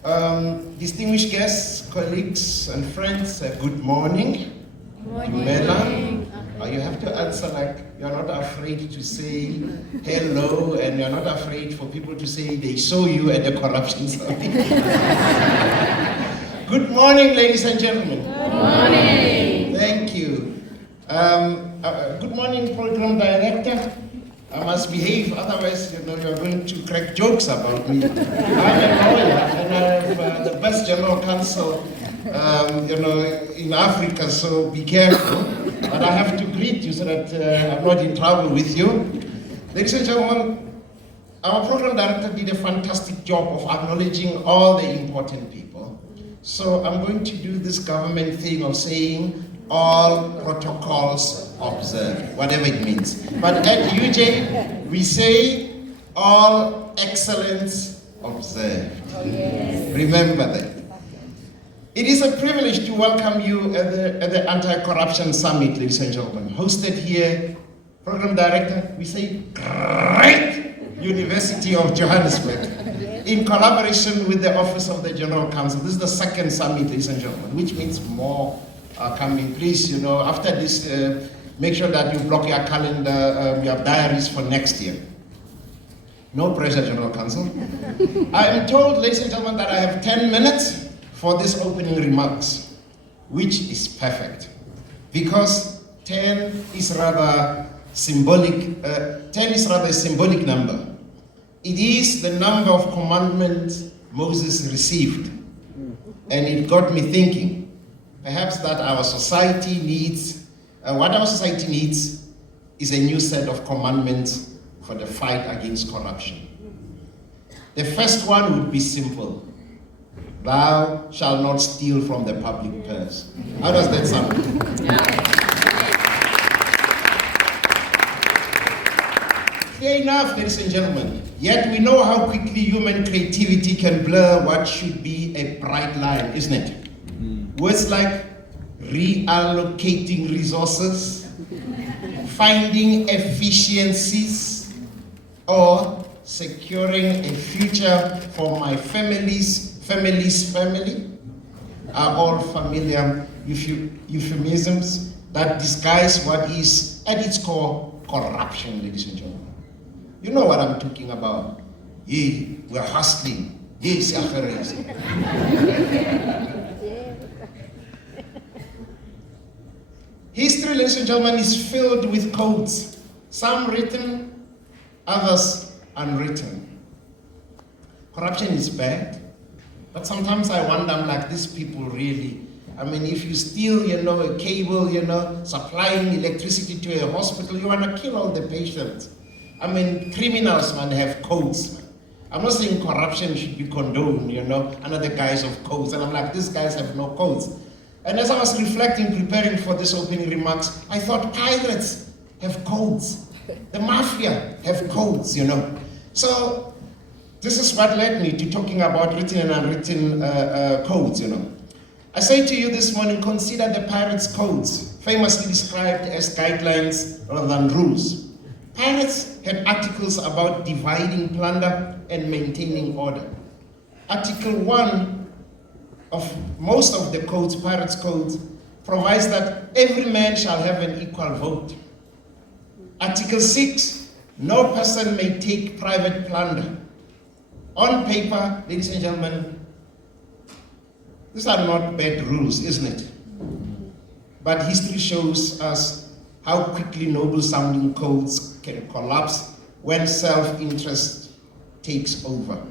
Distinguished guests, colleagues, and friends, good morning. Good morning. You have to answer like you're not afraid to say hello, and you're not afraid for people to say they saw you at the corruption summit. Good morning, ladies and gentlemen. Good morning. Thank you. Good morning, program director. I must behave, otherwise, you're going to crack jokes about me. I'm a lawyer, and I have the best general counsel, in Africa, so be careful. But I have to greet you so that I'm not in trouble with you. Ladies and gentlemen, our program director did a fantastic job of acknowledging all the important people. So I'm going to do this government thing of saying all protocols observed, whatever it means. But at UJ, we say all excellence observed. Oh, yes. Remember that. It is a privilege to welcome you at the Anti-Corruption Summit, ladies and gentlemen. Hosted here, Program Director, we say great University of Johannesburg, in collaboration with the Office of the General Counsel. This is the second summit, ladies and gentlemen, which means more are coming. Please, after this, make sure that you block your calendar, your diaries for next year. No pressure, General Counsel. I am told, ladies and gentlemen, that I have 10 minutes for this opening remarks, which is perfect, because 10 is rather symbolic. 10 is rather a symbolic number. It is the number of commandments Moses received, and it got me thinking. Perhaps that our society needs, what our society needs is a new set of commandments for the fight against corruption. The first one would be simple. Thou shalt not steal from the public purse. How does that sound? Clear enough, ladies and gentlemen. Yet we know how quickly human creativity can blur what should be a bright line, isn't it? Words like reallocating resources, finding efficiencies, or securing a future for my family's family are all familiar euphemisms that disguise what is at its core corruption, ladies and gentlemen. You know what I'm talking about. We're hustling. Yes, History, ladies and gentlemen, is filled with codes, some written, others unwritten. Corruption is bad, but sometimes I wonder, I'm like, these people really, if you steal, a cable, supplying electricity to a hospital, you want to kill all the patients. Criminals, man, have codes, man. I'm not saying corruption should be condoned, under the guise of codes, and I'm like, these guys have no codes. And as I was reflecting, preparing for this opening remarks, I thought pirates have codes. The mafia have codes, So this is what led me to talking about written and unwritten codes, I say to you this morning, consider the pirates' codes, famously described as guidelines rather than rules. Pirates had articles about dividing plunder and maintaining order. Article 1 of most of the codes, pirates' codes, provides that every man shall have an equal vote. Article 6, no person may take private plunder. On paper, ladies and gentlemen, these are not bad rules, isn't it? But history shows us how quickly noble-sounding codes can collapse when self-interest takes over.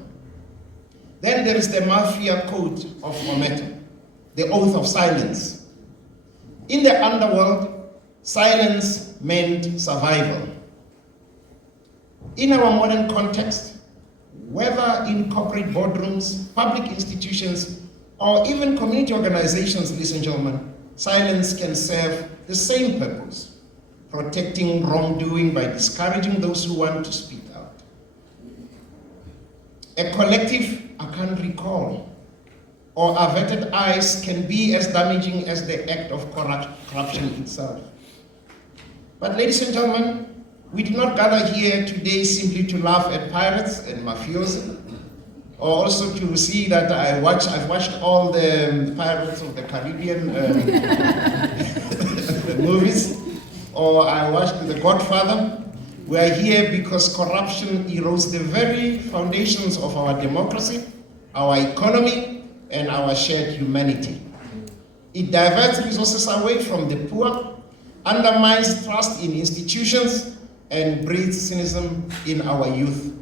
Then there is the Mafia Code of Soweto, the oath of silence. In the underworld, silence meant survival. In our modern context, whether in corporate boardrooms, public institutions, or even community organizations, ladies and gentlemen, silence can serve the same purpose, protecting wrongdoing by discouraging those who want to speak out. A collective I can't recall, or averted eyes can be as damaging as the act of corruption itself. But ladies and gentlemen, we do not gather here today simply to laugh at pirates and mafiosi, or also to see that I've watched all the Pirates of the Caribbean movies, or I watched The Godfather. We are here because corruption erodes the very foundations of our democracy, our economy, and our shared humanity. It diverts resources away from the poor, undermines trust in institutions, and breeds cynicism in our youth.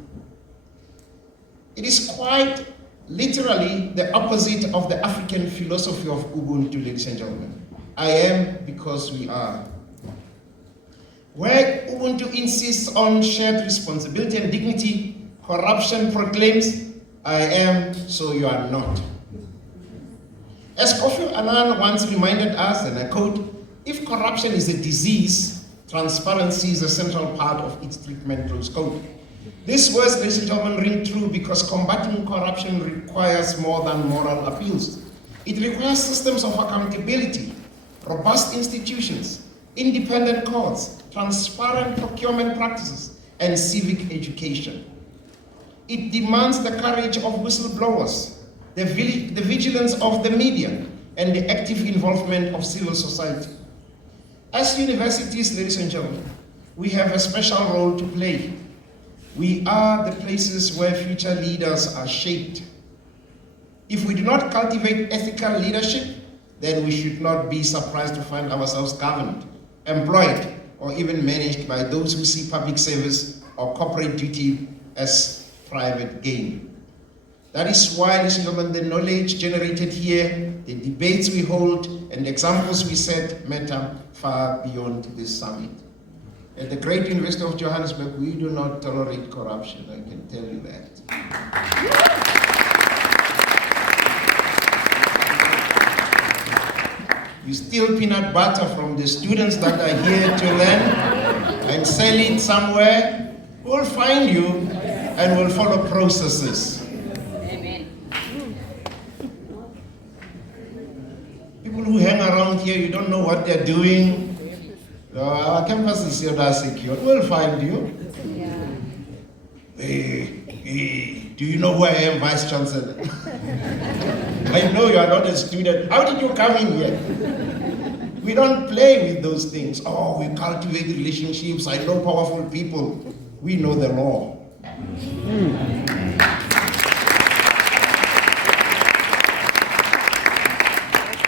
It is quite literally the opposite of the African philosophy of Ubuntu, ladies and gentlemen. I am because we are. Where Ubuntu insists on shared responsibility and dignity, corruption proclaims, I am, so you are not. As Kofi Annan once reminded us, and I quote, if corruption is a disease, transparency is a central part of its treatment, close quote. These words, ladies and gentlemen, ring true because combating corruption requires more than moral appeals. It requires systems of accountability, robust institutions, independent courts, transparent procurement practices, and civic education. It demands the courage of whistleblowers, the vigilance of the media, and the active involvement of civil society. As universities, ladies and gentlemen, we have a special role to play. We are the places where future leaders are shaped. If we do not cultivate ethical leadership, then we should not be surprised to find ourselves governed, employed, or even managed by those who see public service or corporate duty as private gain. That is why, ladies and gentlemen, the knowledge generated here, the debates we hold, and the examples we set matter far beyond this summit. At the great University of Johannesburg, we do not tolerate corruption, I can tell you that. You steal peanut butter from the students that are here to learn and sell it somewhere, we'll find you and we'll follow processes. Amen. People who hang around here, you don't know what they're doing. Our campus is here not secure. We'll find you. Yeah. Hey, do you know who I am, Vice Chancellor? I know you are not a student. How did you come in here? We don't play with those things. Oh, we cultivate relationships. I know powerful people. We know the law.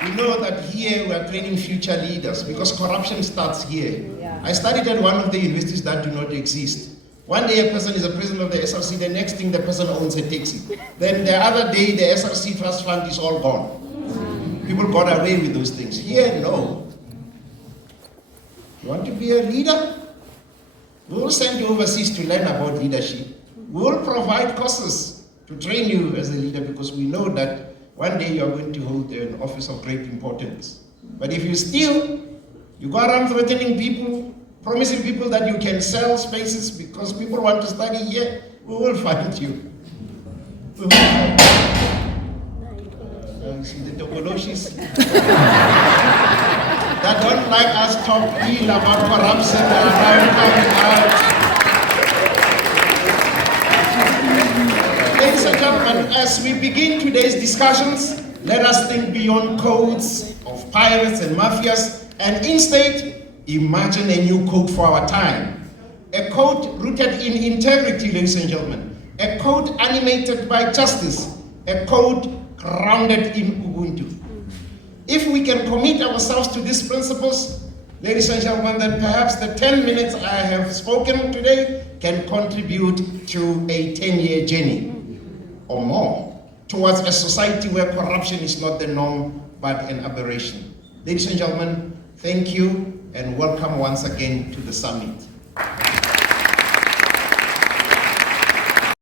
We know that here we are training future leaders because corruption starts here. Yeah. I studied at one of the universities that do not exist. One day a person is a president of the SRC, the next thing the person owns a taxi. Then the other day the SRC trust fund is all gone. People got away with those things. Here, no. You want to be a leader? We will send you overseas to learn about leadership. We will provide courses to train you as a leader because we know that one day you are going to hold an office of great importance. But if you steal, you go around threatening people, promising people that you can sell spaces because people want to study here, we will find you. We will find you. See the Tokoloshis that don't like us talk ill about corruption and around. Ladies and gentlemen, as we begin today's discussions, let us think beyond codes of pirates and mafias and instead imagine a new code for our time. A code rooted in integrity, ladies and gentlemen. A code animated by justice. A code grounded in Ubuntu. If we can commit ourselves to these principles, ladies and gentlemen, then perhaps the 10 minutes I have spoken today can contribute to a 10-year journey or more towards a society where corruption is not the norm but an aberration. Ladies and gentlemen, thank you and welcome once again to the summit.